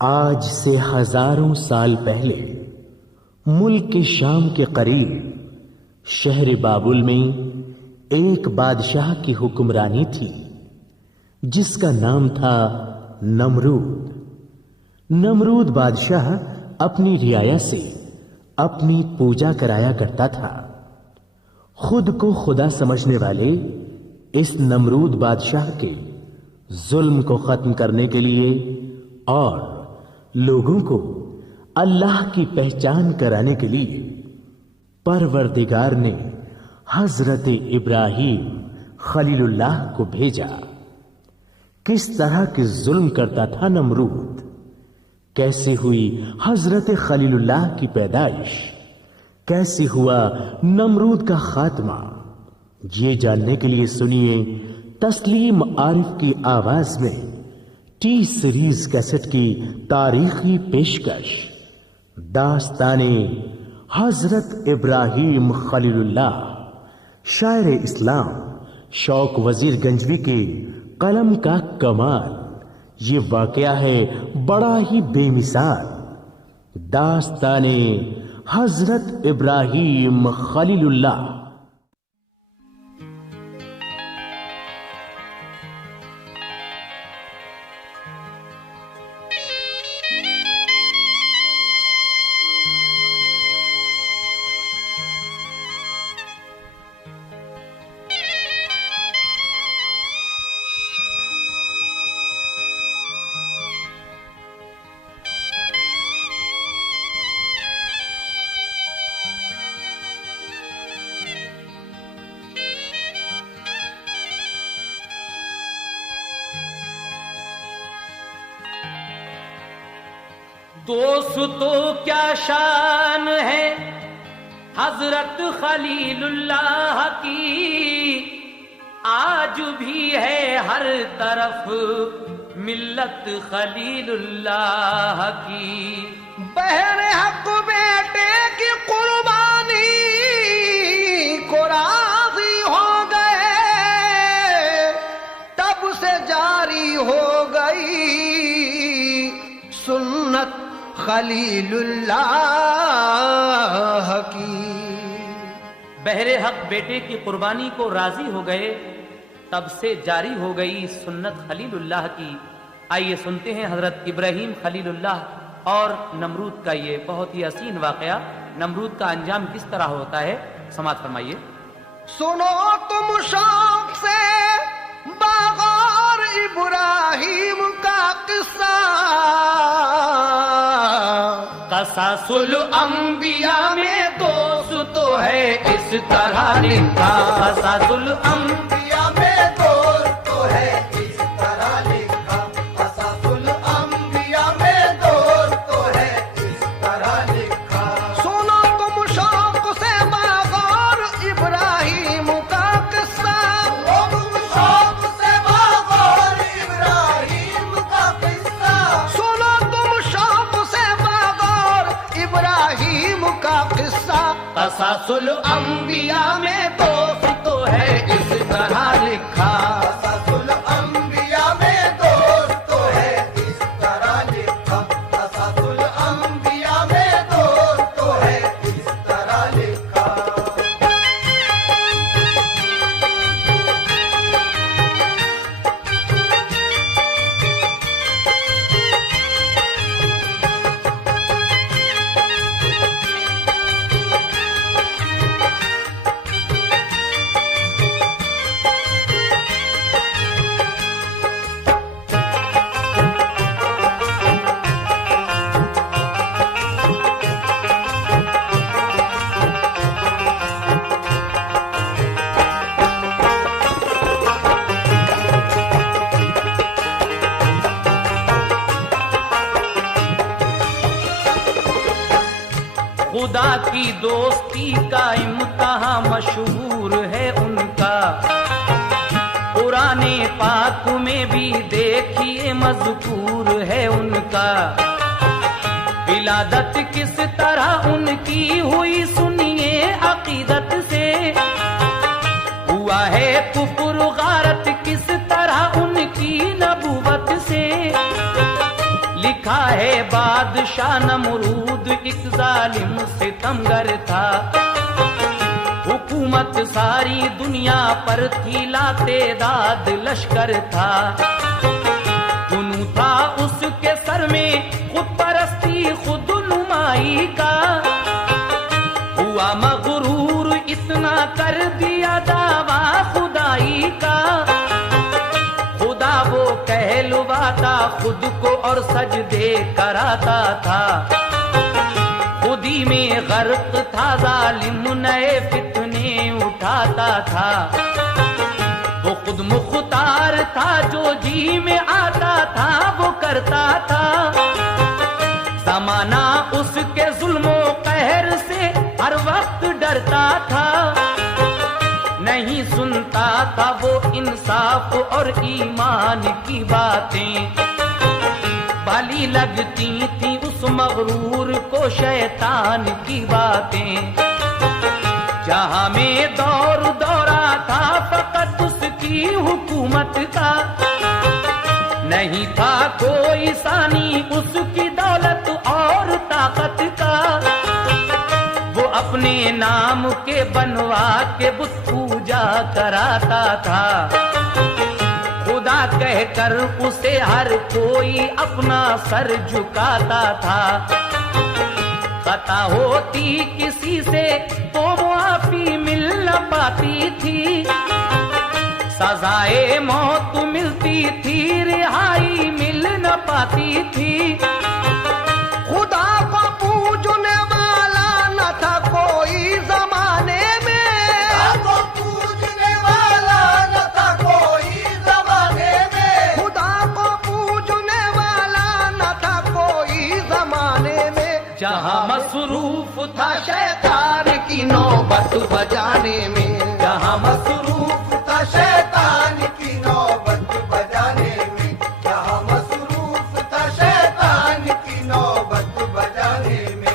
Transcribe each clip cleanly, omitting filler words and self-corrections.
आज से हजारों साल पहले मुल्क के शाम के करीब शहर बाबुल में एक बादशाह की हुक्मरानी थी जिसका नाम था नमरूद। नमरूद बादशाह अपनी रियाया से अपनी पूजा कराया करता था। खुद को खुदा समझने वाले इस नमरूद बादशाह के जुल्म को खत्म करने के लिए और लोगों को अल्लाह की पहचान कराने के लिए परवरदिगार ने हजरत इब्राहिम खलीलुल्लाह को भेजा। किस तरह के जुल्म करता था नमरूद, कैसे हुई हजरत खलीलुल्लाह की पैदाइश, कैसे हुआ नमरूद का खात्मा, ये जानने के लिए सुनिए तस्लीम आरिफ की आवाज में टी सीरीज कैसेट की तारीखी पेशकश दास्ताने हजरत इब्राहिम खलीलुल्लाह, शायर इस्लाम शौक वजीर गंजवी के कलम का कमाल। ये वाकया है बड़ा ही बेमिसाल। दास्ताने हजरत इब्राहिम खलीलुल्लाह। दोस्तों क्या शान है हजरत खलीलुल्लाह की, आज भी है हर तरफ मिल्लत खलीलुल्लाह की। बहरे हक बेटे की कुर्बानी को राजी हो गए, तब से जारी हो गई सुन्नत खलीलुल्लाह की। बहरे हक बेटे की कुर्बानी को राजी हो गए, तब से जारी हो गई सुन्नत खलीलुल्लाह की। आइए सुनते हैं हजरत इब्राहिम खलीलुल्लाह और नमरूद का ये बहुत ही हसीन वाकया। नमरूद का अंजाम किस तरह होता है, समाअत फरमाइए। सुनो तुम शौक से बाग़ौर इब्राहिम का किस्सा, कसासुल अंबिया में दोस्त तो है इस तरह लिखा। कसासुल अंबिया में दोस्त तो है इस तरह लिखा। कसासुल अंबिया में दोस्त तो है इस तरह लिखा। सुनो तुम शौक से बाग़ौर इब्राहिम का किस्सा, तुम शौक से बाग़ौर इब्राहिम का किस्सा। सुनो तुम शौक से बाग़ौर इब्राहिम का किस्सा। कसासुल अंबिया में दोस्त तो है इस तरह लिखा। कसासुल अंबिया में दोस्त तो है इस तरह लिखा। कसासुल अंबिया में दोस्त तो है इस तरह लिखा। खुदा की दोस्ती का इम्तिहा मशहूर है उनका, पुराने पाक में भी देखिए मज़कूर है उनका। विलादत किस तरह उनकी हुई सुनिए अकीदत से, हुआ है कुफर गारत किस तरह उनकी नबुवत से। लिखा है बादशाह नमरूद एक जालिम सितमगर था। हुकूमत सारी दुनिया पर थी, लातेदाद लश्कर था। जुनू था उसके सर में खुद परस्ती खुद नुमाई का। हुआ मगरूर इतना कर दिया दावा खुदाई का। खुदा वो कहलवाता खुद को और सजदे कराता था। खुदी में गर्क था जालिम, नए फितने उठाता था। वो खुद मुख्तार था, जो जी में आता था वो करता था। ज़माना उसके जुल्मों कहर से हर वक्त डरता था। नहीं सुनता था वो इंसाफ और ईमान की बातें। भली लगती थी उस मगरूर को शैतान की बातें। जहां में दौर दौरा था फकत उसकी हुकूमत का। नहीं था कोई सानी उसकी दौलत और ताकत का। वो अपने नाम के बनवा के बुत पूजा कराता था। खुदा कहकर उसे हर कोई अपना सर झुकाता था। खता होती किसी से तो मुआफी मिल न पाती थी। सजाए मौत मिलती थी, रिहाई मिल न पाती थी। खुदा को पूजने वाला न था कोई जमाने में। खुदा को पूजने वाला न था कोई जमाने में। खुदा को पूजने वाला न था कोई जमाने में। जहां मसरूफ था शैतान की नौबत बजाने में। जहां मसरूफ था शैतान की नौबत बजाने में। जहां मसरूफ था शैतान की नौबत बजाने में।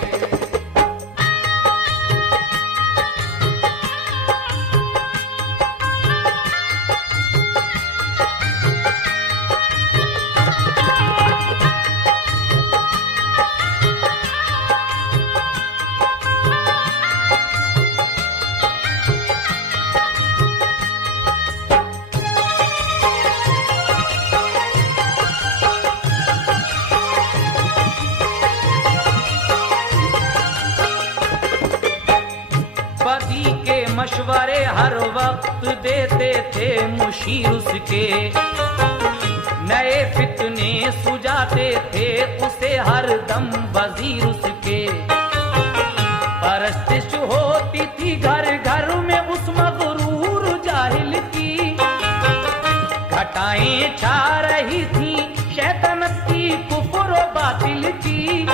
बदी के मशवरे हर वक्त देते थे मुशीर उसके। नए फितने सुझाते थे उसे हर दम वजीर उसके। परस्तिश होती थी घर घर में उस मगरूर जाहिल की। घटाएं छा रही थी शैतानत की, कुफ्र व बातिल की।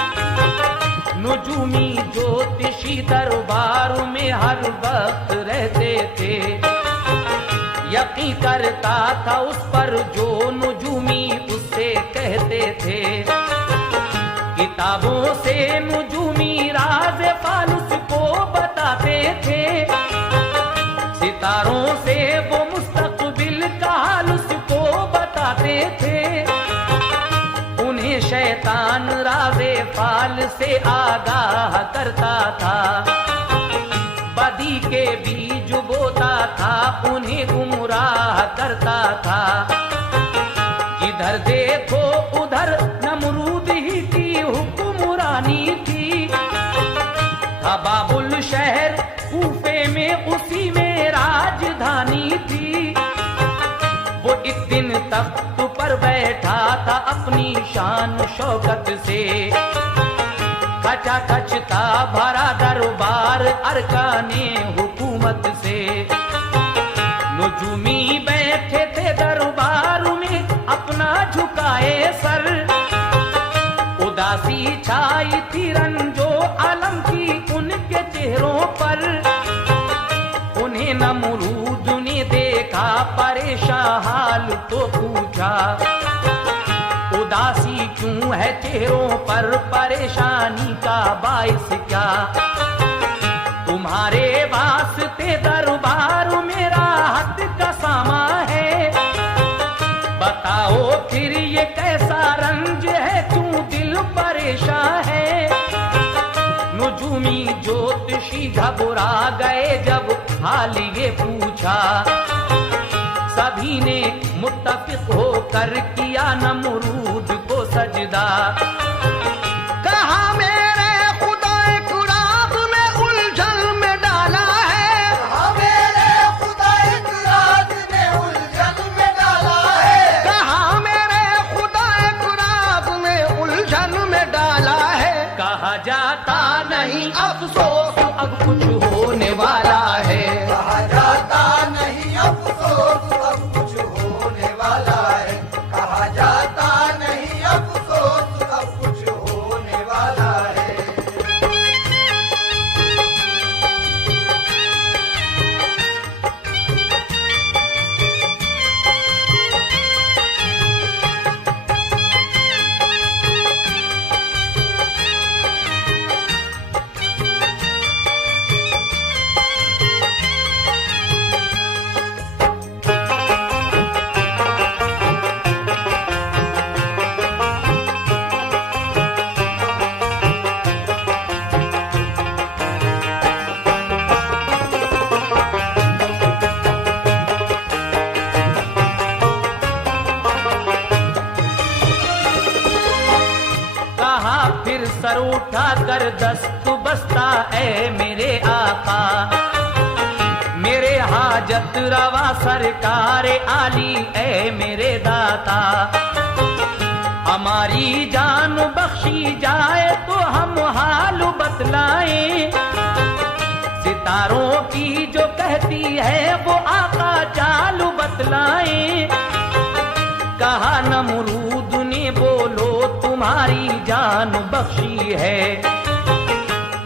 नुजूमी ज्योतिषी दरबार में हर वक्त रहते थे। यकीन करता था उस पर जो नुजूमी उससे कहते थे। किताबों से नुजूमी राज फालुस को बताते थे। सितारों से वो मुस्तकबिल का हाल उसको बताते थे। उन्हें शैतान राज़े फाल से आगाह करता था। बदी के बीज बोता था, उन्हें गुमराह करता था। जिधर देखो उधर नमरूद ही की हुक्मरानी थी। था बाबुल शहर कूफे में, उसी में राजधानी थी। वो एक दिन तख्त पर बैठा था अपनी शान शौकत से। खचाखच था भरा दरबार अरकाने हुकूमत से। नुजूमी बैठे थे दरबार में अपना झुकाए सर। उदासी छाई थी रंजो आलम की उनके चेहरों पर। उन्हें नमरूद ने देखा परेशान हाल तो पूछा। उदासी क्यों है चेहरों पर, परेशानी का बाइस क्या। तुम्हारे वास्ते दरबार मेरा हद का सामा है। बताओ फिर ये कैसा रंज है, क्यों परेशान है। नुजूमी ज्योतिषी घबरा गए जब हाल ये पूछा, सभी ने मुत्तफिक होकर किया नमरूद को सजदा। कहा मेरे खुदा कुराब में उलझन में डाला है, कहा मेरे खुदा कुराब में उलझन में डाला है, कहा मेरे खुदा कुराब में उलझन में डाला है। कहा जाता नहीं अफसोस अब कुछ होने वाला है, कहा जाता नहीं अफसोस अब कुछ होने वाला है, कहा जाता नहीं अफसोस अब कुछ होने वाला है। फिर सर उठा कर दस्तु बस्ता ऐ मेरे आका, मेरे हाजत रवा सरकार आली ऐ मेरे दाता। हमारी जान बख्शी जाए तो हम हाल बतलाएं, सितारों की जो कहती है वो आका चालू बतलाएं। कहा नमरूद ने बोलो तुम्हारी जान बख्शी है,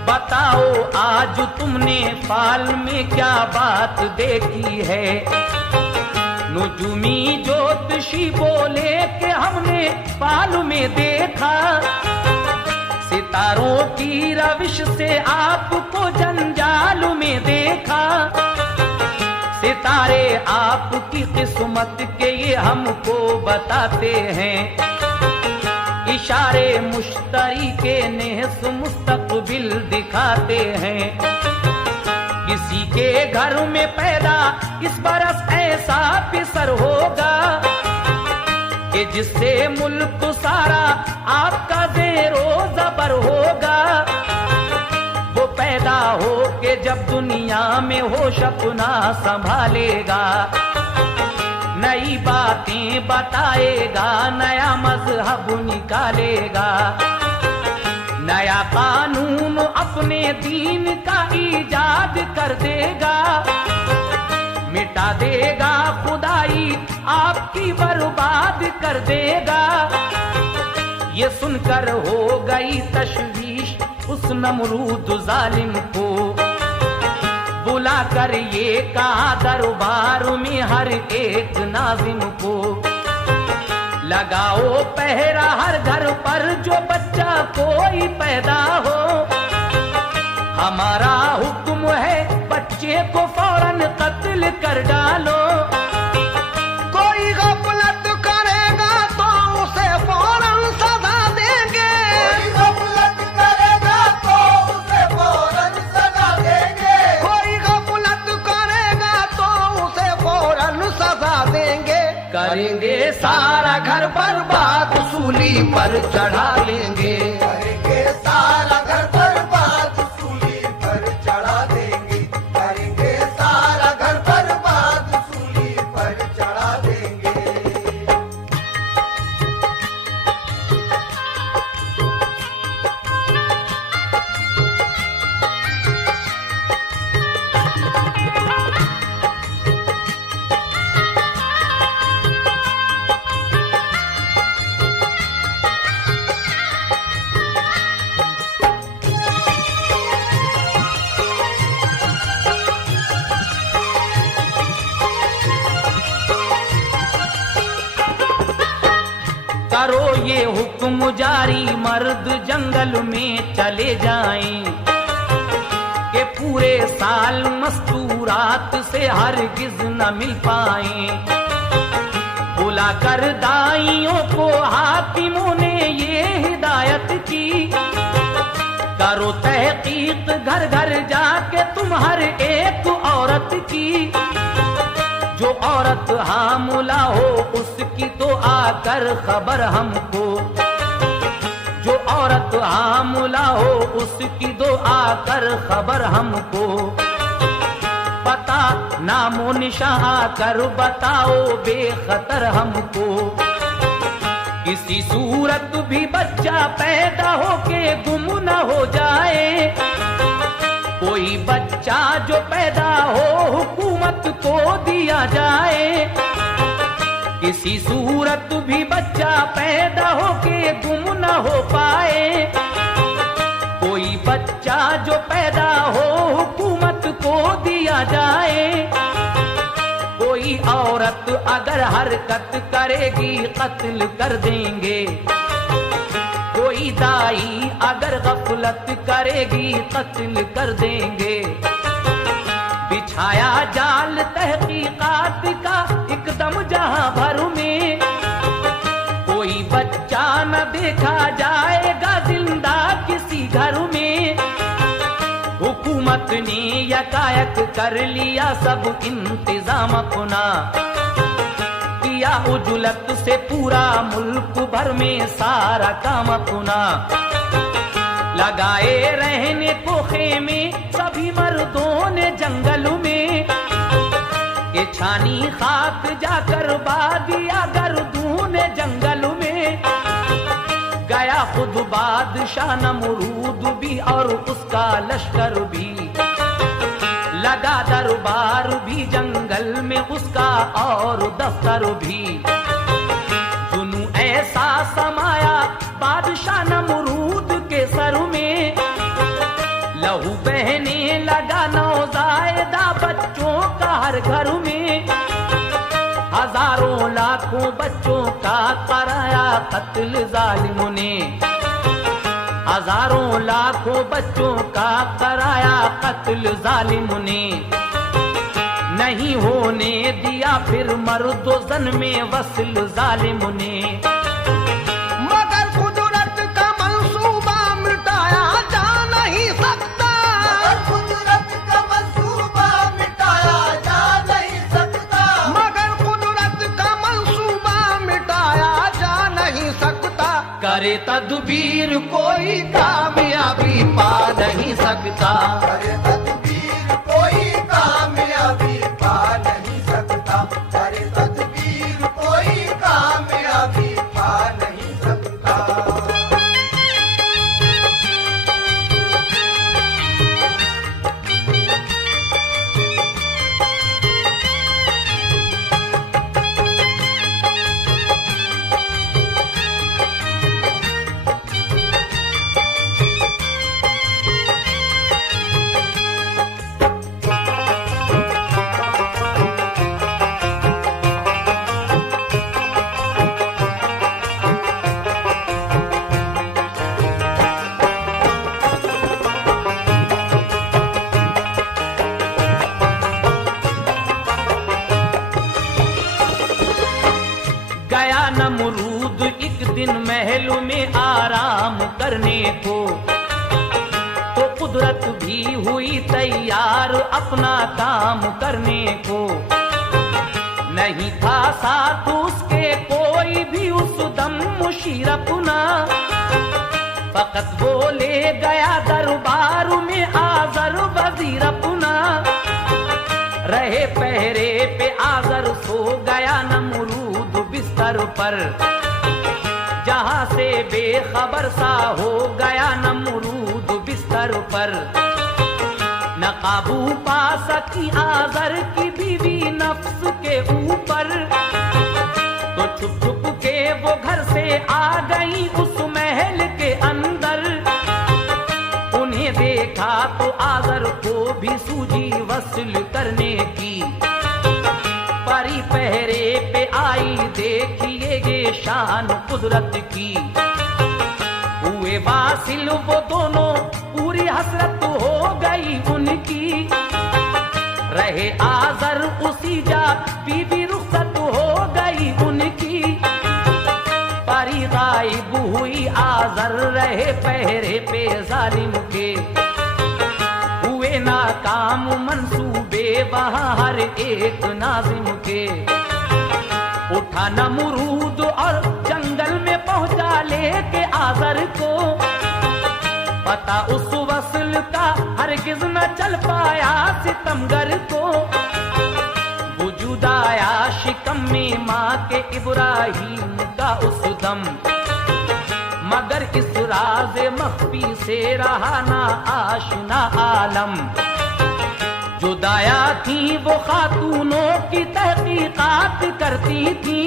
बताओ आज तुमने फाल में क्या बात देखी है। नुजूमी ज्योतिषी बोले कि हमने फाल में देखा, सितारों की रविश से आपको जंजाल में देखा। सितारे आपकी किस्मत के ये हमको बताते हैं, इशारे मुश्तरी के नेहस मुस्तकबिल दिखाते हैं। किसी के घर में पैदा इस बरस ऐसा पिसर होगा कि जिससे मुल्क सारा आपका ज़ेरो ज़बर होगा। वो पैदा हो के जब दुनिया में होश अपना संभालेगा, नई बातें बताएगा, नया मजहब निकालेगा, नया कानून अपने दीन का ईजाद कर देगा, मिटा देगा खुदाई आपकी बर्बाद कर देगा। ये सुनकर हो गई तशवीश उस नमरूद जालिम को, बुला कर ये कहा दरबार में हर एक नाज़िम को, लगाओ पहरा हर घर पर जो बच्चा कोई पैदा हो। हमारा हुक्म है बच्चे को फौरन कत्ल कर डालो। कोई गफलत करेगा तो उसे फौरन सजा देंगे, कोई गफलत करेगा तो उसे फौरन सजा देंगे, कोई गफलत करेगा तो उसे फौरन सजा देंगे। करेंगे सारा घर बर्बाद सूली पर चढ़ा लेंगे, करेंगे सारा घर बर्बाद सूली पर चढ़ा देंगे, करेंगे सारा घर बर्बाद सूली पर चढ़ा देंगे। करो ये हुक्म जारी मर्द जंगल में चले जाएं, कि पूरे साल मस्तूरात से हरगिज न मिल पाएं। बुला कर दाइयों को हाकिमों ने ये हिदायत की। करो तहकीक घर घर जाके तुम हर एक औरत की। जो औरत हामुला हो उसकी तो आकर खबर हमको। जो औरत हामुला हो उसकी तो आकर खबर हमको। पता नामो निशान आकर बताओ बेखतर हमको। किसी सूरत भी बच्चा पैदा होके गुम न हो जाए। कोई बच्चा जो पैदा हो हुकूमत को दिया जाए। किसी सूरत भी बच्चा पैदा होके गुम न हो पाए। कोई बच्चा जो पैदा हो हुकूमत को दिया जाए। कोई औरत अगर हरकत करेगी कत्ल कर देंगे। कोई दाई अगर गफलत करेगी कत्ल कर देंगे। बिछाया जाल तहकीकात का एकदम जहां भर में। कोई बच्चा न देखा जाएगा जिंदा किसी घर में। हुकूमत ने यकायक कर लिया सब इंतजाम अपना। किया उजुलत से पूरा मुल्क भर में सारा काम अपना। लगाए रहने को खेमे सभी मर्दों ने जंगल में। ये छानी खाक जाकर बादिया गर्दून जंगल में। गया खुद बादशाह नमरूद भी और उसका लश्कर भी। लगा दरबार भी जंगल में उसका और दफ्तर भी। जुनू ऐसा समाया बादशाह नमरूद के सर में। लहू बहने लगा नौजायदा बच्चों का हर घर में। हजारों लाखों बच्चों का कराया कत्ल जालिमों ने। हजारों लाखों बच्चों का कराया कत्ल जालिमों ने। नहीं होने दिया फिर मर्दो जन में वस्ल जालिमों ने। मगर कुदरत का मंसूबा मिटाया जा नहीं सकता। मगर कुदरत का मंसूबा मिटाया जा नहीं सकता। मगर कुदरत का मंसूबा मिटाया जा नहीं सकता। करे तदबीर कोई कामयाबी पा नहीं सकता। करे तदबीर कोई कामयाबी पा नहीं सकता। करे तदबीर कोई कामयाबी पा नहीं सकता। नमरूद एक दिन महल में आराम करने को। तो कुदरत भी हुई तैयार अपना काम करने को। नहीं था साथ उसके कोई भी उस दम मुशीर अपना। फकत वो ले गया दरबार में आजर वजीर अपना। रहे पहरे पे आजर सो गया नमरूद बिस्तर पर। जहां से बेखबर सा हो गया नमरूद बिस्तर पर। न काबू पा सकी आजर की बीवी नफ्स के ऊपर। तो छुप छुप के वो घर से आ गई उस महल के अंदर। उन्हें देखा तो आजर को भी सूझी वस्ल करने की। परी पहरे पे आई देखिए ये शान कुदरत की। हुए वासिल वो दोनों पूरी हसरत हो गई उनकी। रहे आजर उसी जा बीवी रुखसत हो गई उनकी। परी गायब हुई की आजर रहे पहरे पे जालिम के, हुए नाकाम मंसूबे वहां हर एक नाजिम के। उठा नमरूद और जंगल में पहुंचा लेके आजर को, पता उस वसल का हरगिज न चल पाया सितमगर को। वजूद आया शिकम में माँ के इब्राहिम का उस दम, मगर इस राज मख्फी से रहा ना आशना आलम। जो दाया थी वो खातूनों की तहकीकात करती थी,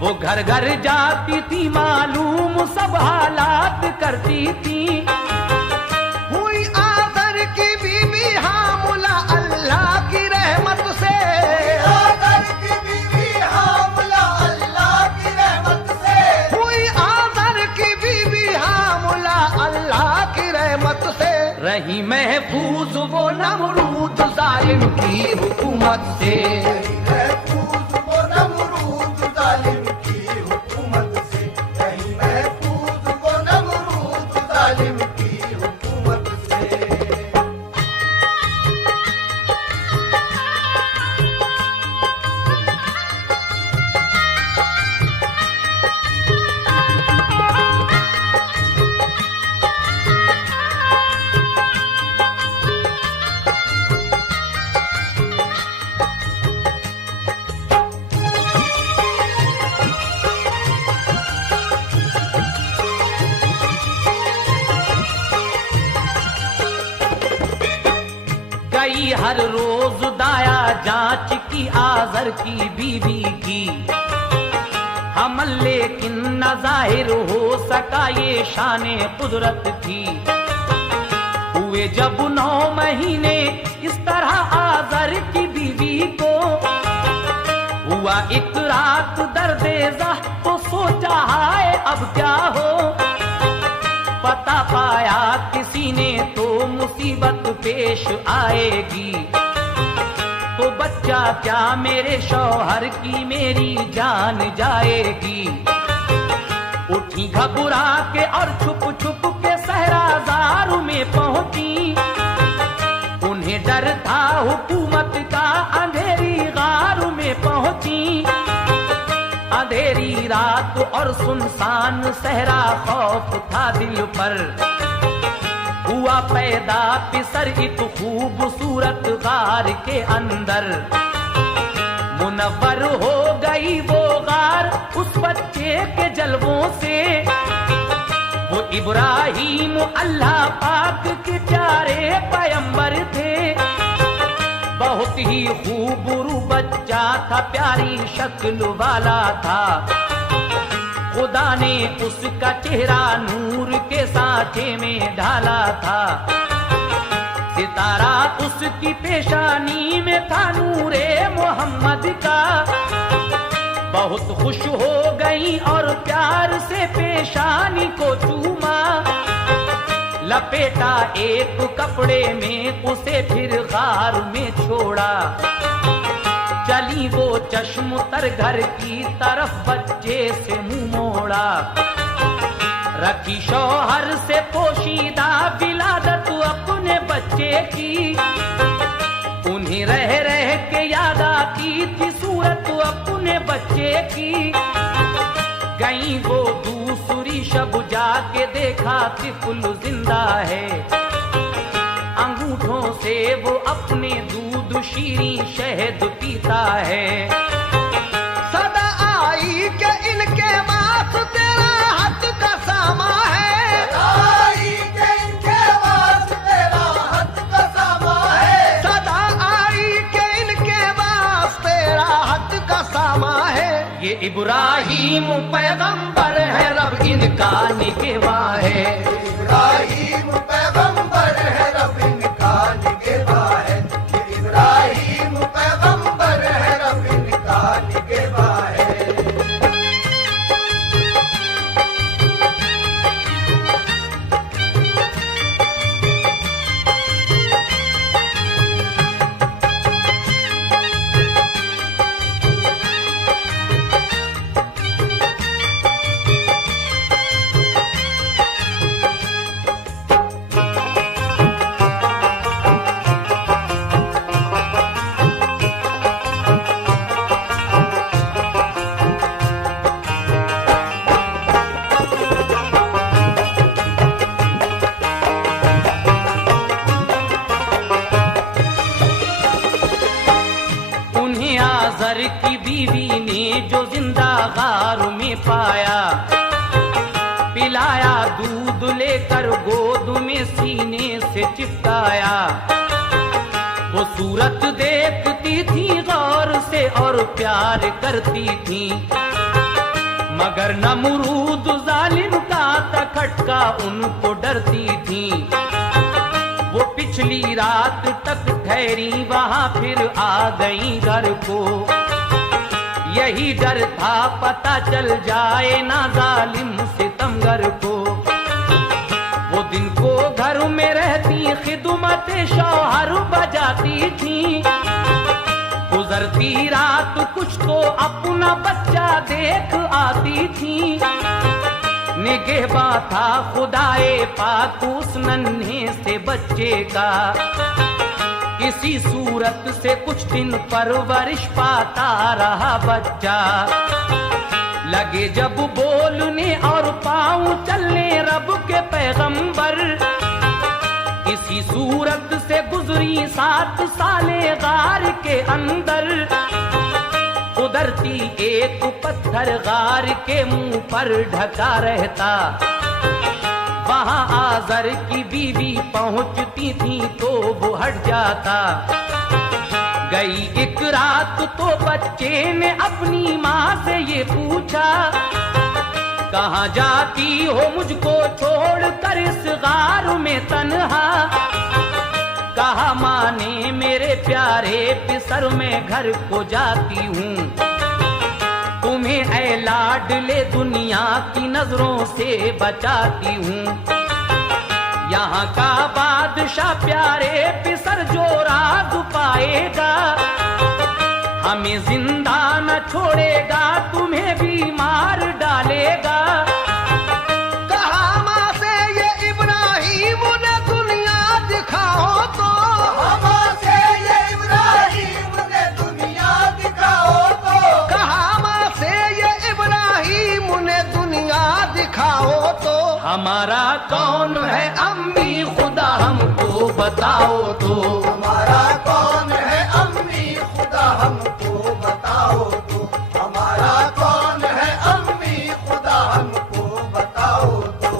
वो घर घर जाती थी मालूम सब हालात करती थी। हुई आदर की बीबी हामुला अल्लाह की रहमत से, आदर की बीबी हामुला अल्लाह की रहमत से, हुई आदर की बीबी हामुला अल्लाह की रहमत से। रही महफूज वो नमरूद जालिम की हुकूमत से, महफूज वो नमरूद जालिम की हुकूमत से, रही महफूज वो नमरूद जालिम की हुकूमत से। गई हर रोज दाया जांच की आजर की बीवी की, हमल लेकिन न जाहिर हो सका ये शाने कुदरत थी। हुए जब 9 महीने इस तरह आजर की बीवी को, हुआ एक रात दर्देजा तो सोचा हाय अब क्या हो। पता पाया किसी ने तो मुसीबत पेश आएगी, तो बच्चा क्या मेरे शौहर की मेरी जान जाएगी। उठी घबरा के और छुप छुप के सहराज़ार में पहुंची, उन्हें डर था हुकूमत का अंधेरी गार में पहुंची। अंधेरी रात और सुनसान सहरा खौफ था दिल पर, हुआ पैदा पिसर एक खूबसूरत गार के अंदर। मुनव्वर हो गई वो गार उस बच्चे के जलवों से, वो इब्राहिम अल्लाह पाक के प्यारे पैगंबर थे। बहुत ही खूबरू बच्चा था, प्यारी शक्ल वाला था। खुदा ने उसका चेहरा नूर के साथे में ढाला था। सितारा उसकी पेशानी में था नूरे मोहम्मद का। बहुत खुश हो गई और प्यार से पेशानी को चूमा। लपेटा एक कपड़े में उसे फिर गार में छोड़ा। चली वो चश्म तर घर की तरफ बच्चे से मुंह मोड़ा। रखी शौहर से पोशीदा विलादत अपने बच्चे की। उन्हें रह रह के याद आती थी सूरत अपने बच्चे की। गई वो दूसरी शब जाके देखा तिफुल जिंदा है। अंगूठों से वो अपने दूध शीरी शहद पीता है। सदा आई के इनके पास तेरा हाथ का सामा है। आई के इनके पास तेरा हाथ का सामा है। सदा आई के इनके पास तेरा हाथ का सामा है। ये इब्राहिम पैगंबर है, रब इनका निगहबान है। इब्राहिम पैगंबर है, रब इनका निगहबान है। ये इब्राहिम पैगंबर है, रब इनका निगहबान है। बीवी ने जो जिंदा गार में पाया, पिलाया दूध लेकर गोद में सीने से चिपकाया। वो सूरत देखती थी गौर से और प्यार करती थी, मगर नमरूद जालिम का तखटका उनको डरती थी। वो पिछली रात तक ठहरी वहां, फिर आ गई घर को। यही डर था पता चल जाए ना जालिम सितमगर को। वो दिन को घर में रहती खिदमत शौहर बजाती थी, गुजरती रात कुछ तो अपना बच्चा देख आती थी। निगहबा था खुदाए पाक उस नन्हे से बच्चे का, किसी सूरत से कुछ दिन परवरिश पाता रहा बच्चा। लगे जब बोलने और पाँव चलने रब के पैगंबर, इसी सूरत से गुजरी 7 साले गार के अंदर। उधरती एक पत्थर गार के मुंह पर ढका रहता, वहां आजर की बीवी पहुंचती थी तो वो हट जाता। गई एक रात तो बच्चे ने अपनी माँ से ये पूछा, कहाँ जाती हो मुझको छोड़ कर इस गार में तन्हा। कहा माँ ने मेरे प्यारे पिसर में घर को जाती हूँ, तुम्हें ऐ लाडले दुनिया की नजरों से बचाती हूँ। यहाँ का बादशाह प्यारे पिसर जो राज पाएगा, हमें जिंदा न छोड़ेगा, तुम्हें भी मार डालेगा। कहा माँ से ये इब्राहिम ने दुनिया दिखाओ तो, माँ से ये इब्राहिम ने दुनिया दिखाओ तो। कहा माँ से ये इब्राहिम ने दुनिया दिखाओ तो। हमारा कौन है अम्मी खुदा हमको बताओ तो। हमारा कौन है अम्मी खुदा हमको बताओ तो। हमारा कौन है अम्मी खुदा हमको बताओ तो।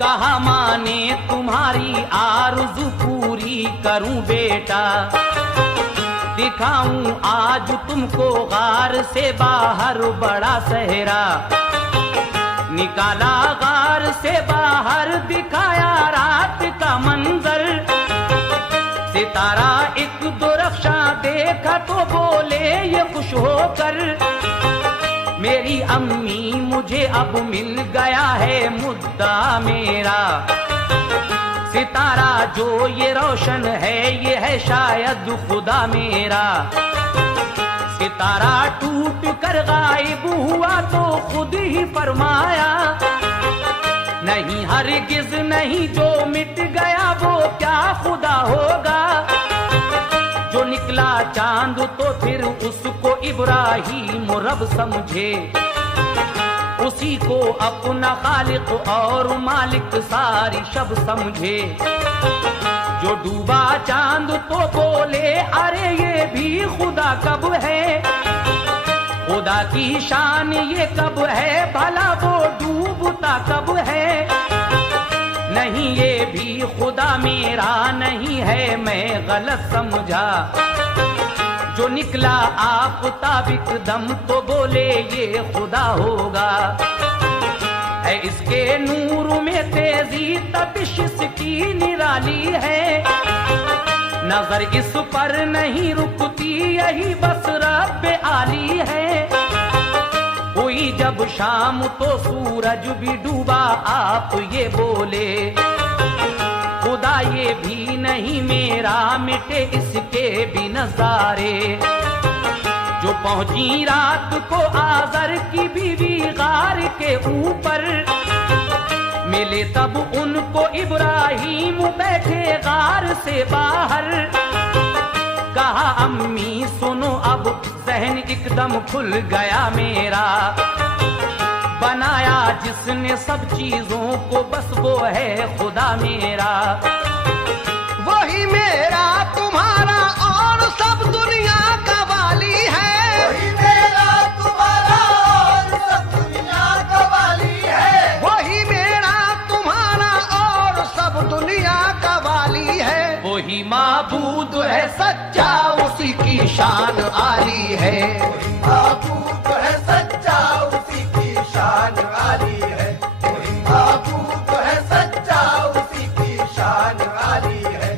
कहा माने तुम्हारी आरज़ू पूरी करूं बेटा, दिखाऊं आज तुमको गार से बाहर बड़ा सहरा। निकाला गार से बाहर दिखाया रात का मंजर, सितारा एक दो रक्षा देखा तो बोले ये खुश होकर, मेरी अम्मी मुझे अब मिल गया है मुद्दा मेरा। सितारा जो ये रोशन है ये है शायद खुदा मेरा। सितारा टूट कर गायब हुआ तो खुद ही फरमाया, नहीं हरगिज नहीं जो मिट गया वो क्या खुदा होगा। जो निकला चांद तो फिर उसको इब्राहिम रब समझे, उसी को अपना खालिक और मालिक सारी शब समझे। जो डूबा चांद तो बोले अरे ये भी खुदा कब है, खुदा की शान ये कब है, भला वो डूबता कब है। नहीं ये भी खुदा मेरा नहीं है मैं गलत समझा। जो निकला आफताब एकदम तो बोले ये खुदा होगा। है इसके नूर में तेजी तपिश इसकी निराली है, नजर इस पर नहीं रुकती यही बस रब आली है। हुई जब शाम तो सूरज भी डूबा आप ये बोले, खुदा ये भी नहीं मेरा मिटे इसके भी नजारे। जो पहुंची रात को आजर की बीवी गार के ऊपर, मिले तब उनको इब्राहिम बैठे गार से बाहर। कहा अम्मी सुनो अब जहन एकदम खुल गया मेरा, बनाया जिसने सब चीजों को बस वो है खुदा मेरा। वही मेरा तुम्हारा और सब दुनिया का वाली है, वही मेरा तुम्हारा और सब दुनिया का वाली है, वही मेरा तुम्हारा और सब दुनिया का वाली है। वही माबूद है सच्चा उसी की शान आली है, वही माबूद है सच्चा उसी की शान आली है, वही माबूद है सच्चा उसी की शान आली है।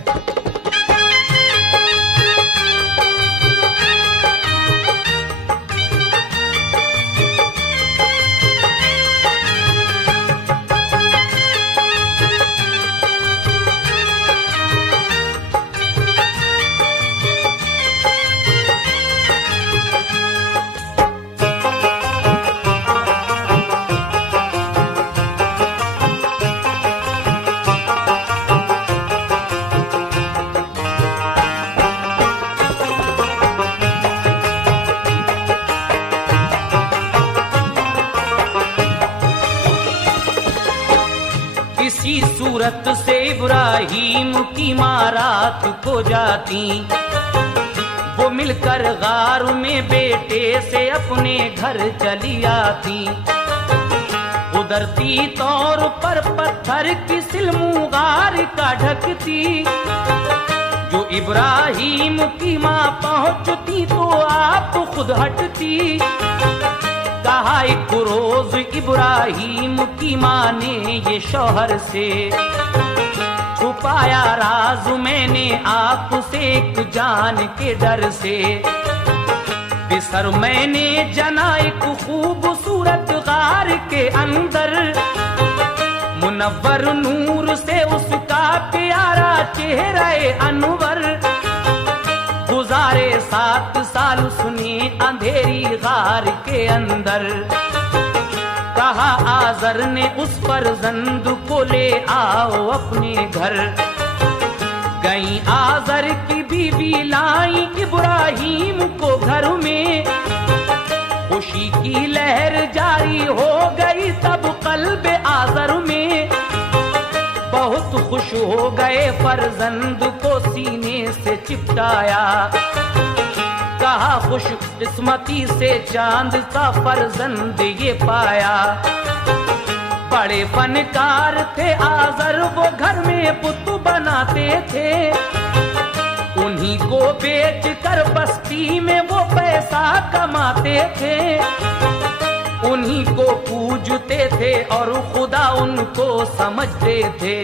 किसी सूरत से इब्राहिम की माँ रात को जाती, वो मिलकर गार में बेटे से अपने घर चली आती। उधरती तौर पर पत्थर की सिलमू गार का ढकती, जो इब्राहिम की माँ पहुंचती तो आप खुद हटती। कहा एक रोज इब्राहिम की माँ ने ये शौहर से छुपाया राज मैंने आपसे एक जान के डर से। बिसर मैंने जना एक खूबसूरत गार के अंदर, मुनव्वर नूर से उसका प्यारा चेहरा अनवर। गुजारे 7 साल उसने अंधेरी गार के अंदर। कहा आजर ने उस फर्जंद को ले आओ अपने घर। गई आजर की बीवी लाई इब्राहिम को घर में, खुशी की लहर जारी हो गई तब कल्ब आजर में। बहुत खुश हो गए फर्जंद को सीने से चिपटाया, कहा खुश किस्मती से चांद सा फर्जंद ये पाया। बड़े फनकार थे आजर वो घर में पुत बनाते थे, उन्हीं को बेच कर बस्ती में वो पैसा कमाते थे। उन्हीं को पूजते थे और खुदा उनको समझते थे।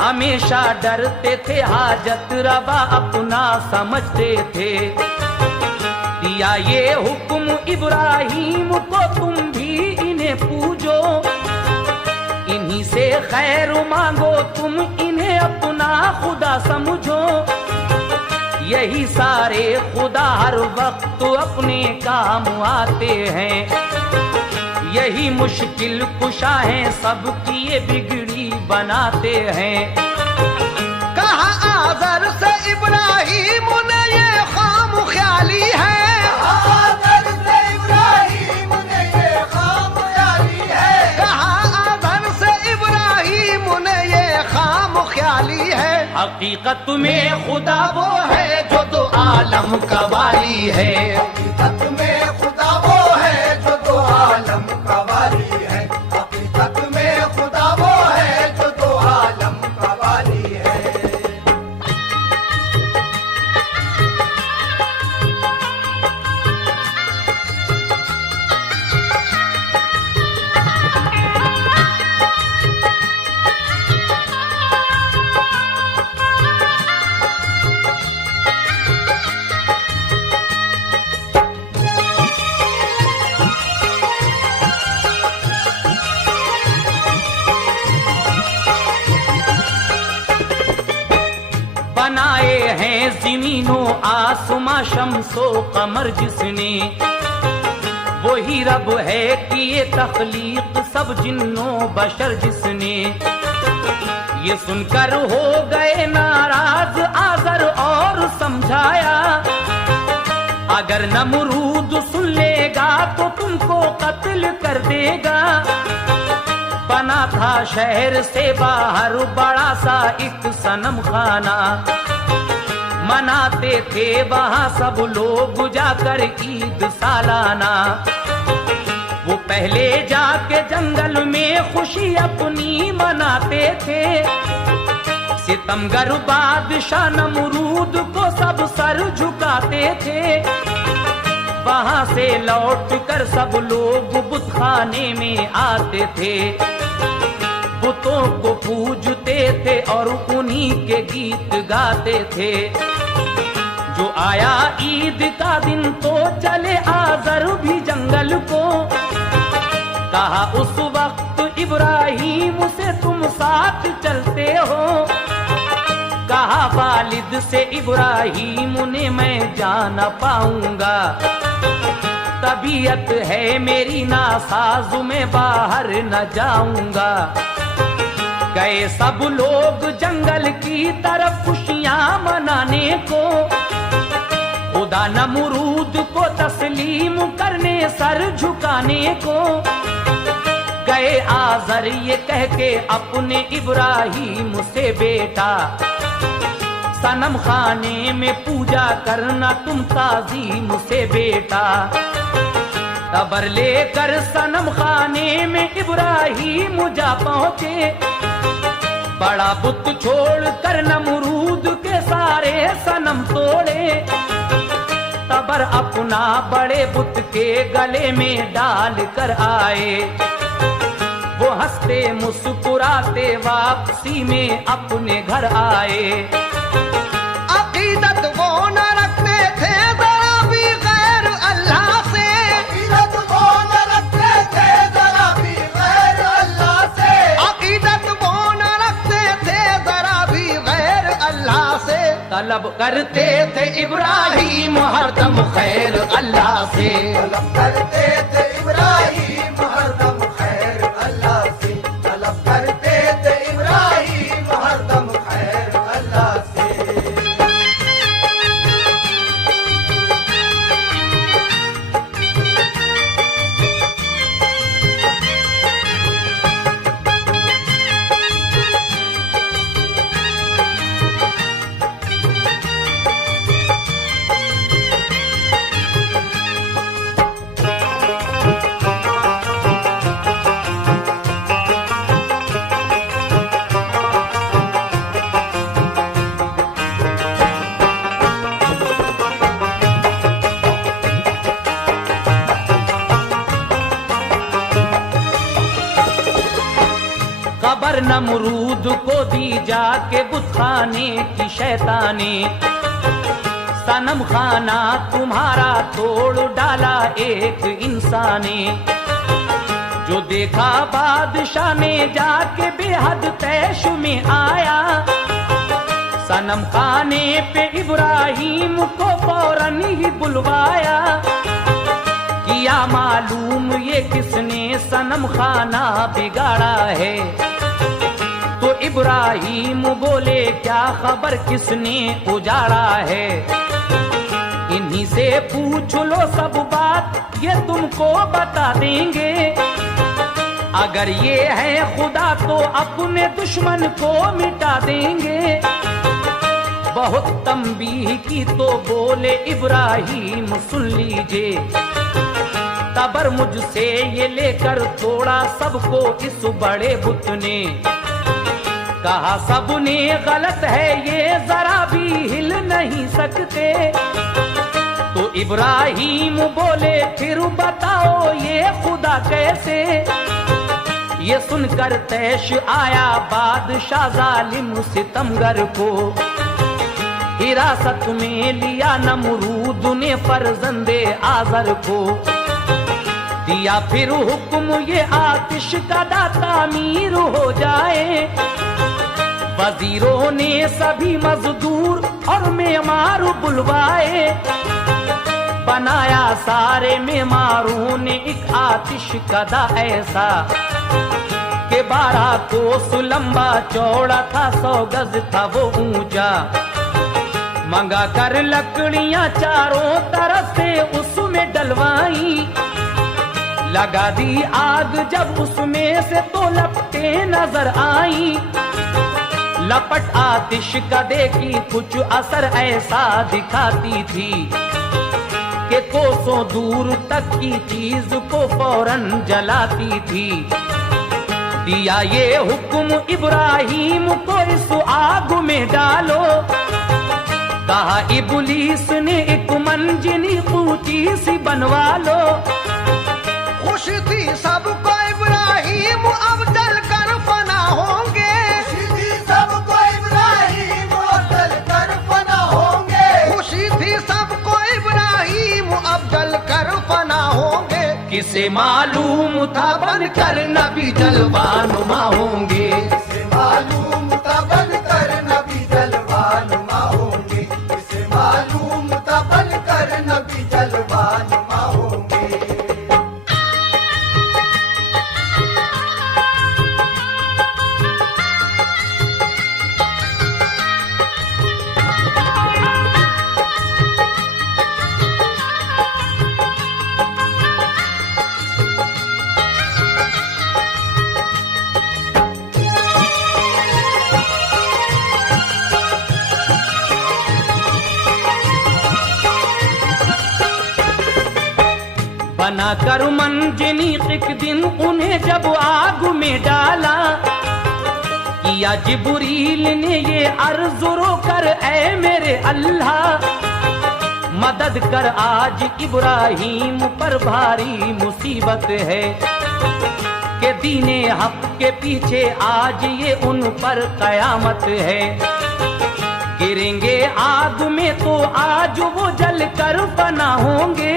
हमेशा डरते थे हाजत रवा अपना समझते थे। दिया ये हुक्म इब्राहिम को तुम भी इन्हें पूजो, इन्हीं से खैर मांगो तुम इन्हें अपना खुदा समझो। यही सारे खुदा हर वक्त अपने काम आते हैं, यही मुश्किल कुशा है सबकी ये बिगड़ी बनाते हैं। कहा आजर से इब्राहिम ने ये खाम ख्याली है, आजर से इब्राहिम ने ये खाम ख्याली है। कहा आजर से इब्राहिम ने ये खाम ख्याली है। हकीकत में खुदा वो है जो दो आलम का वाली है, हकीकत में खुदा वो है जो दो आलम का वाली है। हकीकत में खुदा वो है जो दो आलम का वाली है। आसमां शम्सो कमर जिसने, वही रब है कि ये तख्लीक सब जिन्नो बशर जिसने। ये सुनकर हो गए नाराज आज़र और समझाया, अगर नमरूद सुन लेगा तो तुमको कत्ल कर देगा। बना था शहर से बाहर बड़ा सा एक सनम खाना, मनाते थे वहां सब लोग जाकर ईद सालाना। वो पहले जाके जंगल में खुशी अपनी मनाते थे, सितमगर बादशाह नमरूद को सब सर झुकाते थे। वहां से लौट कर सब लोग बुतखाने में आते थे, बुतों को पूजते थे और उन्हीं के गीत गाते थे। जो आया ईद का दिन तो चले आज़र भी जंगल को, कहा उस वक्त इब्राहीम से तुम साथ चलते हो। कहा वालिद से इब्राहीम ने मैं जा न पाऊंगा, तबीयत है मेरी नासाज़ में बाहर न जाऊंगा। गए सब लोग जंगल की तरफ खुशियां मनाने को, खुदा नमरूद को तस्लीम करने सर झुकाने को। गए आज़र ये कह के अपने इब्राहीम से, बेटा सनम खाने में पूजा करना तुम ताज़ीम से बेटा। तबर लेकर सनम खाने में इब्राहीम जा पहुंचे, बड़ा बुत छोड़ कर नमरूद के सारे सनम तोड़े। तबर अपना बड़े बुत के गले में डाल कर आए, वो हंसते मुस्कुराते वापसी में अपने घर आए। अकीदत वो न रखते थे जरा भी गैर अल्लाह से, अकीदत वो न रखते थे जरा भी गैर अल्लाह से, अकीदत वो न रखते थे जरा भी गैर अल्लाह से। तलब करते थे इब्राहीम हरदम खैर अल्लाह से, तलब करते थे इब्राहीम हरदम खैर अल्लाह से, तलब करते थे इब्राहीम हरदम खैर अल्लाह से। खबर नमरूद को दी जाके बुतखाने की शैताने, सनम खाना तुम्हारा तोड़ डाला एक इंसाने। जो देखा बादशाह ने जाके बेहद तैश में आया, सनम खाने पे इब्राहीम को फौरन ही बुलवाया। किया मालूम ये किसने सनम खाना बिगाड़ा है, तो इब्राहीम बोले क्या खबर किसने उजाड़ा है। इन्हीं से पूछ लो सब बात ये तुमको बता देंगे, अगर ये है खुदा तो अपने दुश्मन को मिटा देंगे। बहुत तंबीह की तो बोले इब्राहीम सुन लीजिए, तबर मुझसे ये लेकर तोड़ा सबको इस बड़े बुत ने। कहा सबने गलत है ये जरा भी हिल नहीं सकते। तो इब्राहीम बोले फिर बताओ ये खुदा कैसे। ये सुनकर तैश आया बादशाह जालिम सितमगर को, हिरासत में लिया नमरूद ने फर्जंदे आज़र को। दिया फिर हुक्म ये आतिश का दाता मीर हो जाए, वजीरों ने सभी मजदूर और मेमार बुलवाए, बनाया सारे मेमारों ने एक आतिश कदा ऐसा कि 12 कोस लंबा चौड़ा था, 100 गज था वो ऊंचा। मंगा कर लकड़ियां चारों तरफ से उसमें डलवाई, लगा दी आग जब उसमें से तो लपटें नजर आई। लपट आतिश का देखी कुछ असर ऐसा दिखाती थी कि कोसों दूर तक की चीज को फौरन जलाती थी। दिया ये हुक्म इब्राहिम को इस आग में डालो, कहा इब्लीस ने एक मंजिनी ऊंची सी बनवा लो। खुश थी सबको इब्राहिम अब जल कर फना होंगे, खुशी थी सबको इब्राहिम अब जल कर फना होंगे, खुशी थी सबको इब्राहिम अब जल कर फना होंगे। किसे मालूम था बनकर नबी जलवानुमा होंगे, किसे मालूम था बनकर नबी जलवानुमा होंगे, किसे मालूम था बनकर नबी जलवानुमा होंगे। बना कर मंजिनी एक दिन उन्हें जब आग में डाला, किया जिब्रील ने ये अर्ज रो कर ऐ मेरे अल्लाह, मदद कर आज इब्राहिम पर भारी मुसीबत है कि दीने हक के पीछे आज ये उन पर कयामत है। गिरेंगे आग में तो आज वो जल कर फना होंगे,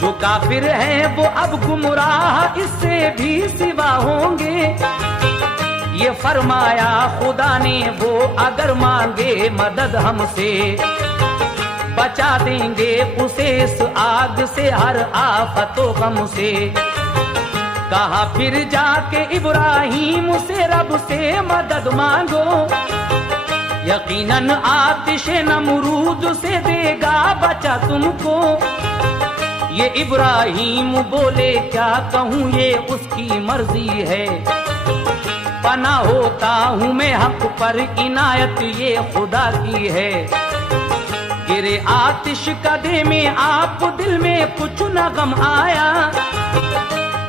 जो काफिर हैं वो अब गुमराह इससे भी सिवा होंगे। ये फरमाया खुदा ने वो अगर मांगे मदद हमसे, बचा देंगे उसे इस आग से हर आफतो गम से। कहा फिर जाके इब्राहिम से रब से मदद मांगो, यकीनन आतिश नमरूद से देगा बचा तुमको। ये इब्राहिम बोले क्या कहूँ ये उसकी मर्जी है, पना होता हूँ मैं हक पर इनायत ये खुदा की है। गिरे आतिश कदे में आप दिल में कुछ न गम आया,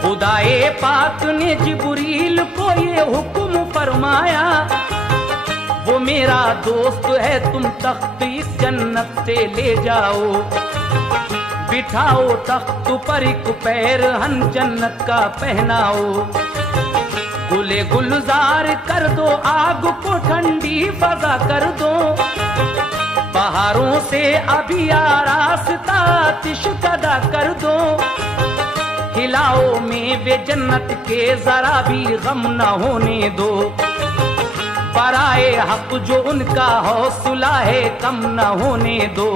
खुदाए पाक ने जिब्रील को ये हुक्म फरमाया, वो मेरा दोस्त है तुम तख्त इस जन्नत से ले जाओ, बिठाओ तख्त पर एक पैर हन जन्नत का पहनाओ। गुले गुलजार कर दो आग को ठंडी फजा कर दो, पहाड़ों से अभी आरास्ता आतिश कदा कर दो। खिलाओ में वे जन्नत के जरा भी गम न होने दो, बराए हक जो उनका हौसला है कम न होने दो।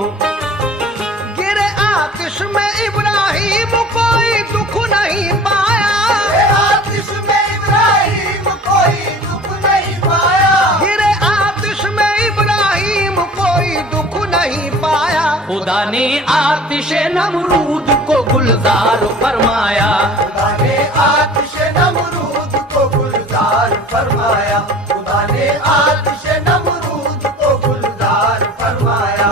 गिरे आतिश में इब्राहिम कोई दुख नहीं पाया, आतिश में इब्राहिम कोई दुख नहीं पाया, गिरे आतिश में इब्राहिम कोई दुख नहीं पाया। खुदा ने आतिश नमरूद को गुलजार फरमाया, खुदा ने आतिश नमरूद को गुलजार फरमाया, खुदा ने आतिश नमरूद को गुलजार फरमाया।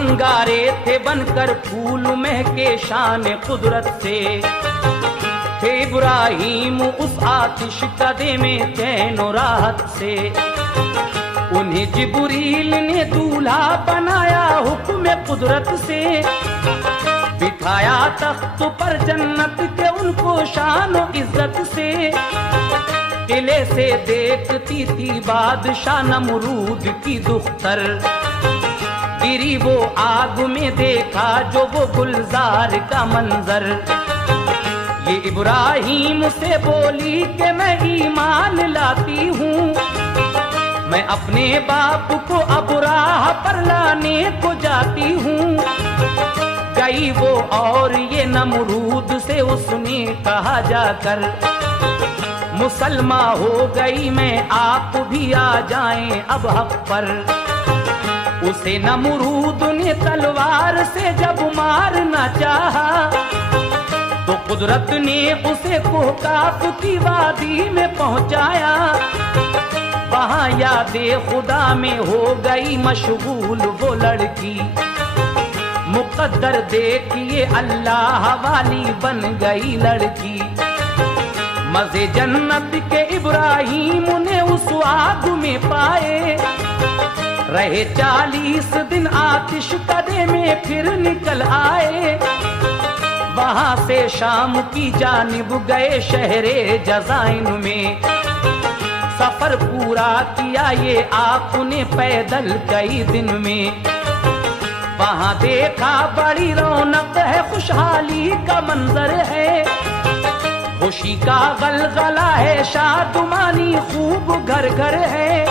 अंगारे थे बनकर फूल महके शान कुदरत से, थे इब्राहीम उस आतिश कदे में चैनो राहत से। उन्हें जिब्रील ने दूल्हा बनाया हुक्म कुदरत से, बिठाया तख्त पर जन्नत के उनको शान और इज्जत से। किले से देखती थी बादशाह नमरूद की दुख्तर, गिरी वो आग में देखा जो वो गुलजार का मंजर। ये इब्राहीम से बोली कि मैं ईमान लाती हूँ, मैं अपने बाप को अब राह पर लाने को जाती हूँ। गई वो और ये नमरूद से उसने कहा जाकर, मुसलमा हो गई मैं, आप भी आ जाएं अब हक पर। उसे नमरूद ने तलवार से जब मारना चाहा, तो कुदरत ने उसे कोहकाफ की वादी में पहुंचाया। वहां यादे खुदा में हो गई मशगूल वो लड़की, मुकद्दर देखिए अल्लाह वाली बन गई लड़की। मजे जन्नत के इब्राहीम ने उस आग में पाए, रहे 40 दिन आतिश कदे में फिर निकल आए। वहां से शाम की जानिब गए शहरे जज़ाइन में, सफर पूरा किया ये आपने पैदल कई दिन में। वहां देखा बड़ी रौनक है, खुशहाली का मंजर है, खुशी का गलगला है, शादमानी खूब घर घर है।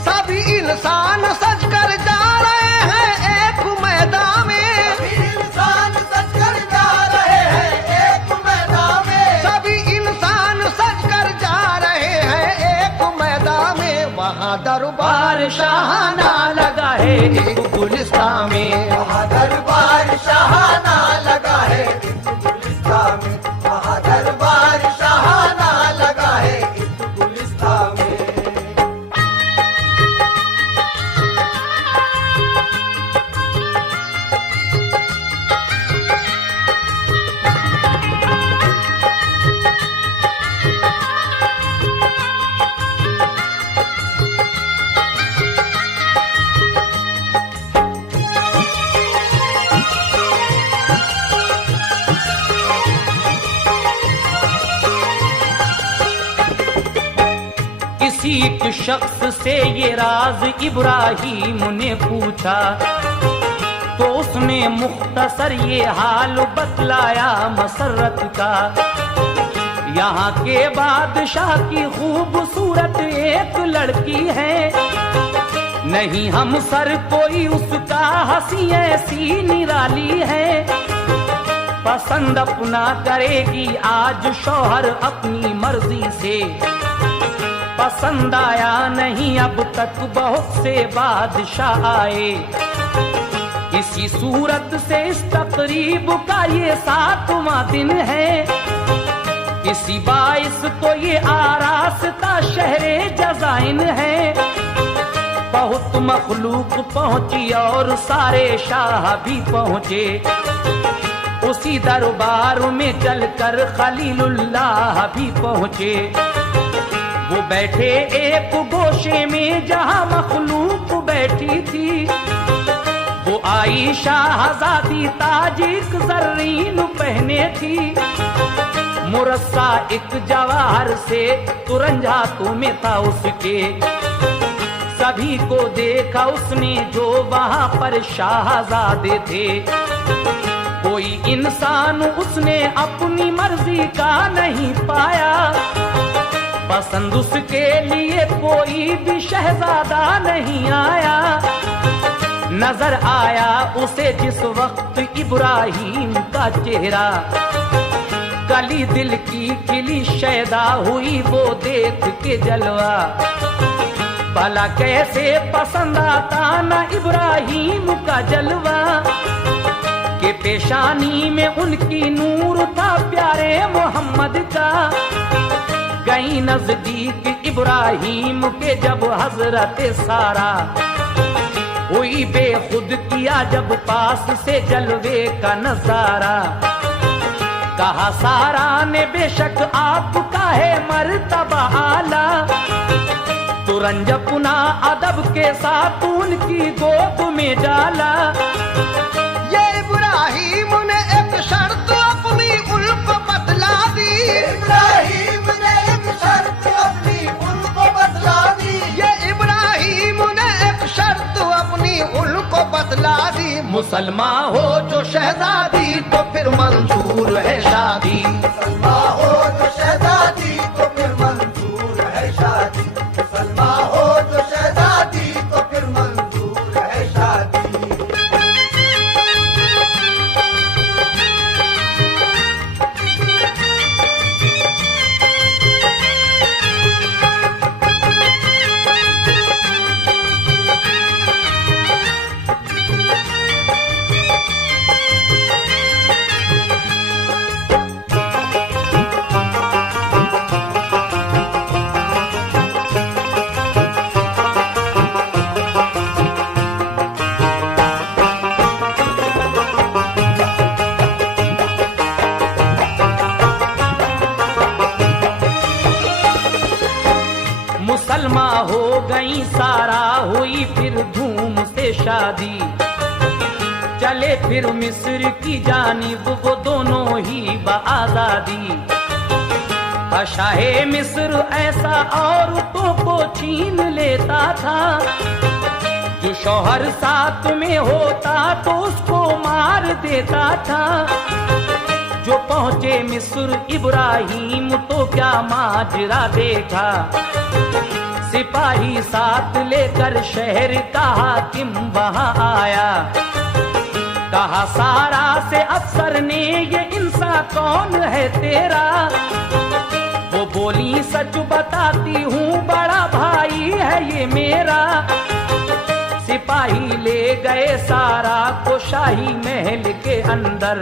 सभी इंसान सज कर जा रहे हैं एक मैदान में, सभी इंसान सज कर जा रहे हैं एक मैदान में, सभी इंसान सज कर जा रहे हैं एक मैदान में। वहाँ दरबार शाहाना लगा है एक गुलिस्तान में, वहाँ दरबार शाहाना लगा है एक गुलिस्तान में, वहाँ दरबार शाहाना लगा है एक गुलिस्तान में। एक शख्स से ये राज इब्राहीम ने पूछा, तो उसने मुख्तसर ये हाल बतलाया मसरत का। यहाँ के बादशाह की खूबसूरत एक लड़की है, नहीं हम सर कोई उसका हंसी ऐसी निराली है। पसंद अपना करेगी आज शौहर अपनी मर्जी से, पसंद आया नहीं अब तक बहुत से बादशाह आए। इसी सूरत से इस तकरीब का ये 7वां दिन है, इसी बाइस तो ये आरास्ता शहरे जज़ाइन है। बहुत मखलूक पहुंची और सारे शाह भी पहुंचे, उसी दरबार में चलकर खलीलुल्लाह भी पहुंचे। वो बैठे एक गोशे में जहां मखलूक बैठी थी, वो आई शाहजादी ताजिक ज़र्रीन पहने थी। मुरस्सा एक जवाहर से तुरंज हाथों में था उसके, सभी को देखा उसने जो वहां पर शाहजादे थे। कोई इंसान उसने अपनी मर्जी का नहीं पाया, पसंद उसके लिए कोई भी शहजादा नहीं आया। नजर आया उसे जिस वक्त इब्राहीम का चेहरा, कली दिल की खिली शैदा हुई वो देख के जलवा। भला कैसे पसंद आता ना इब्राहीम का जलवा, के पेशानी में उनकी नूर था प्यारे मोहम्मद का। गई नजदीक इब्राहीम के जब हजरत सारा, हुई हुई बेखुद किया जब पास से जलवे का नजारा। कहा सारा ने बेशक आपका है मर्तबा आला, तुरंज पुना अदब के साथ उनकी गोद में डाला। ये इब्राहिम ने एक शर्त अपनी उनको बतला दी, इब्राहिम ने एक शर्त अपनी उनको बतला दी, ये इब्राहिम ने एक शर्त अपनी उनको बतला दी। मुसलमान हो जो शहजादी तो फिर मंजूर है शादी, मुसलमान हो जो शहजादी तो फिर मंजूर है शादी, मुसलमान हो जो शहजादी तो फिर मंजूर है शादी। मुसलमा हो गई सारा हुई फिर धूम से शादी, चले फिर मिस्र की जानिब वो दोनों ही बआज़ादी। शाहे मिस्र ऐसा औरतों को छीन लेता था, जो शौहर साथ में होता तो उसको मार देता था। जो पहुंचे मिस्र इब्राहिम तो क्या माजरा देखा, सिपाही साथ लेकर शहर का हाकिम वहां आया। कहा सारा से अफसर ने ये इंसान कौन है तेरा, वो बोली सच बताती हूँ बड़ा भाई है ये मेरा। सिपाही ले गए सारा को शाही महल के अंदर,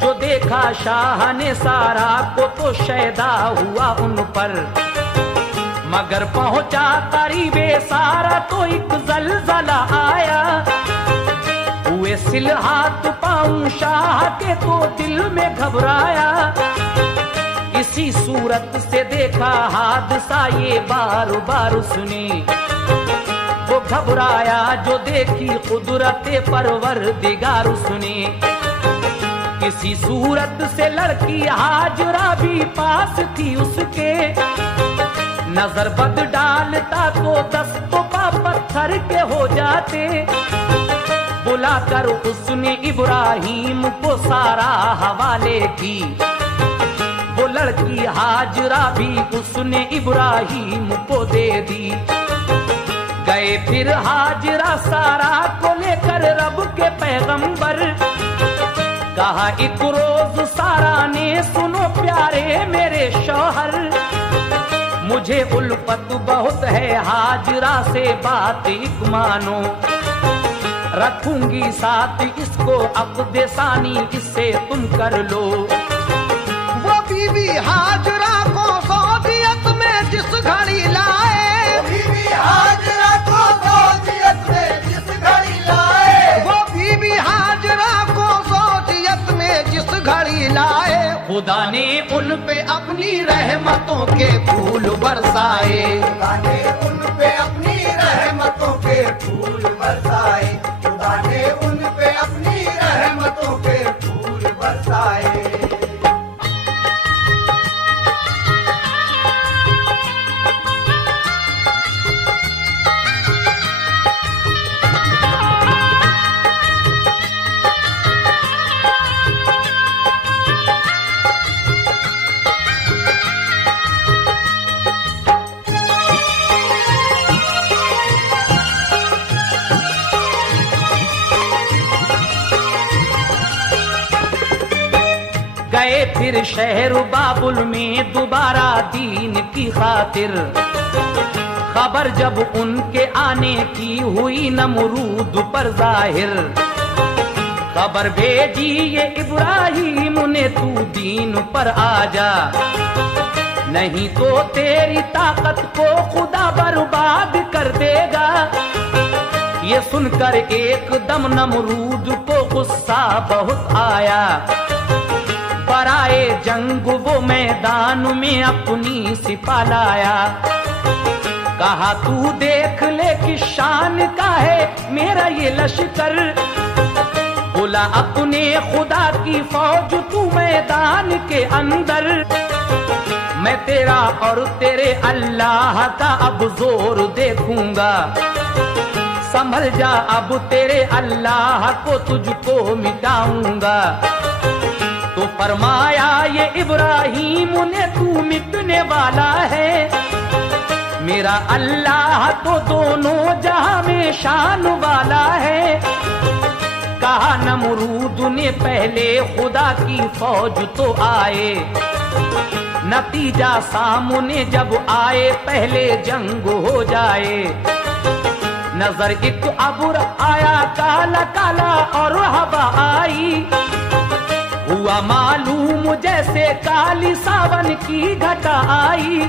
जो देखा शाह ने सारा को तो शैदा हुआ उन पर। मगर पहुंचा करीबे सारा तो एक जलजला आया, हुए सिल हाथ पांव शाह के तो दिल में घबराया। इसी सूरत से देखा हादसा ये बार बार सुने, वो घबराया जो देखी कुदरत परवरदिगार उसने। किसी सूरत से लड़की हाजरा भी पास थी उसके, नजर बद डालता तो दस्तों का पत्थर के हो जाते। बुलाकर उसने इब्राहिम को सारा हवाले की, वो लड़की हाजरा भी उसने इब्राहिम को दे दी। गए फिर हाजरा सारा को लेकर रब के पैगंबर, कहा एक रोज सारा ने सुनो प्यारे मेरे शौहर, मुझे उल्फत बहुत है हाजरा से बात एक मानो। रखूंगी साथ इसको अक़्द सानी इससे तुम कर लो। वो बीबी हाजरा को सौदियत में जिस घड़ी लाए, वो बीबी हाजरा को सौदियत में जिस घड़ी लाए, वो बीबी हाजरा को सौदियत में जिस घड़ी लाए, खुदा ने उन पे अपनी रहमतों के फूल बरसाए, खुदा ने उन पे अपनी रहमतों के फूल बरसाए, खुदा ने उन पे अपनी रहमतों के फूल बरसाए। गए फिर शहर बाबुल में दोबारा दीन की खातिर, खबर जब उनके आने की हुई नमरूद पर जाहिर। खबर भेजी ये इब्राहिम ने तू दीन पर आ जा, नहीं तो तेरी ताकत को खुदा बर्बाद कर देगा। ये सुनकर एकदम नमरूद को गुस्सा बहुत आया। बराए जंग वो मैदान में अपनी सिपा लाया। कहा तू देख ले कि शान का है मेरा ये लश्कर। बोला अपने खुदा की फौज तू मैदान के अंदर। मैं तेरा और तेरे अल्लाह का अब जोर देखूंगा। संभल जा अब तेरे अल्लाह को तुझको मिटाऊंगा। तो फरमाया ये इब्राहीम ने तू मिटने वाला है। मेरा अल्लाह तो दोनों जहां में शान वाला है। कहा नमरूद ने पहले खुदा की फौज तो आए। नतीजा सामने जब आए पहले जंग हो जाए। नजर एक अबुर आया काला काला और हवा आई। हुआ मालूम जैसे काली सावन की घटा आई।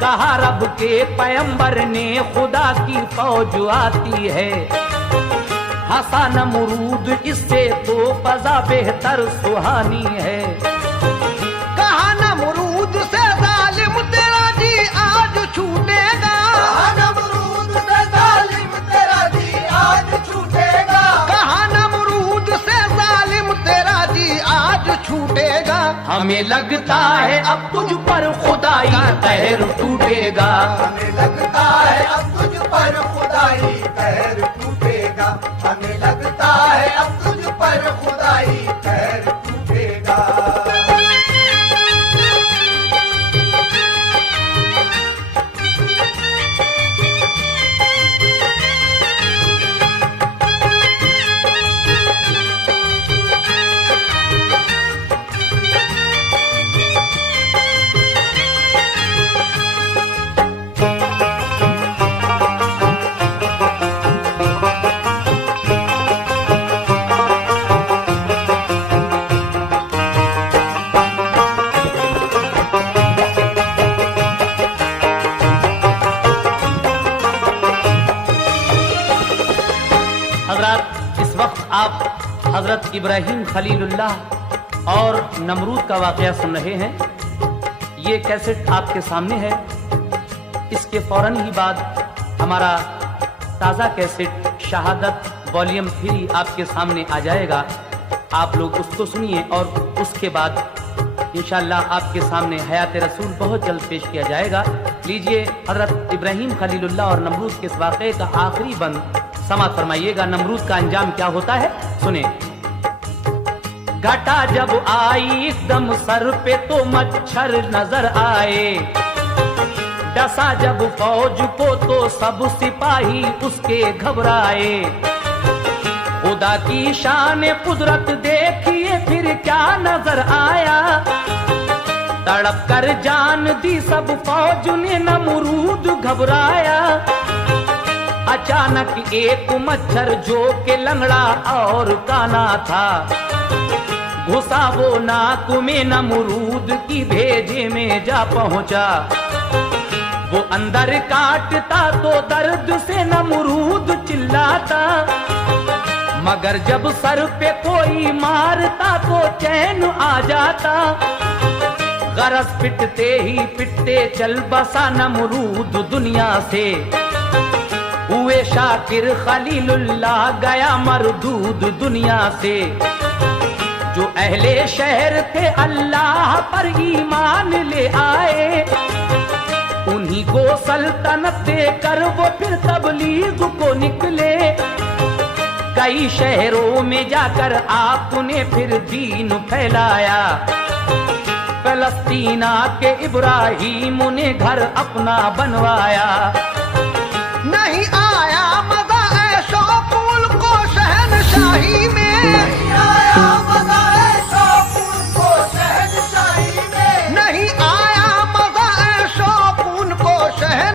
कहा रब के पैगंबर ने खुदा की फौज आती है। हंसा नमरूद इससे तो फजा बेहतर सुहानी है। कहा नमरूद से जालिम तेरा जी आज छूटेगा। कहा नमरूद से जालिम तेरा जी आज छूटेगा। कहा नमरूद से जालिम तेरा जी आज छूटेगा। हमें लगता है अब तुझ पर खुदाई कहर टूटेगा। हमें लगता है अब तुझ पर खुदाई कहर टूटेगा। हमें लगता है अब तुझ पर खुदाई कहर टूटेगा। आप हजरत इब्राहीम खलीलुल्लाह और नमरूद का वाकया सुन रहे हैं। ये कैसेट आपके सामने है। इसके फौरन ही बाद हमारा ताज़ा कैसेट शहादत वॉल्यूम 3 आपके सामने आ जाएगा। आप लोग उसको सुनिए और उसके बाद इंशाअल्लाह आपके सामने हयात रसूल बहुत जल्द पेश किया जाएगा। लीजिए हजरत इब्राहीम खलीलुल्लाह और नमरूद के इस वाक़े का आखिरी बंद समाप्त फरमाइएगा। नमरूद का अंजाम क्या होता है सुने। घटा जब आई एकदम सर पे तो मच्छर नजर आए। डसा जब फौज को तो सब सिपाही उसके घबराए। खुदा की शान कुदरत देखिए फिर क्या नजर आया। तड़प कर जान दी सब फौज ने नमरूद घबराया। अचानक एक मच्छर जो के लंगड़ा और काना था। घुसा वो नाक में नमरूद की भेजे में जा पहुंचा। वो अंदर काटता तो दर्द से नमरूद चिल्लाता। मगर जब सर पे कोई मारता तो चैन आ जाता। गरज पिटते ही पिटते चल बसा नमरूद दुनिया से। हुए शाकिर खलीलुल्लाह गया मरदूद दुनिया से। जो अहले शहर थे अल्लाह पर ईमान ले आए। उन्हीं को सल्तनत देकर वो फिर तबलीग को निकले। कई शहरों में जाकर आपने फिर दीन फैलाया। फलस्तीना के इब्राहीम ने घर अपना बनवाया।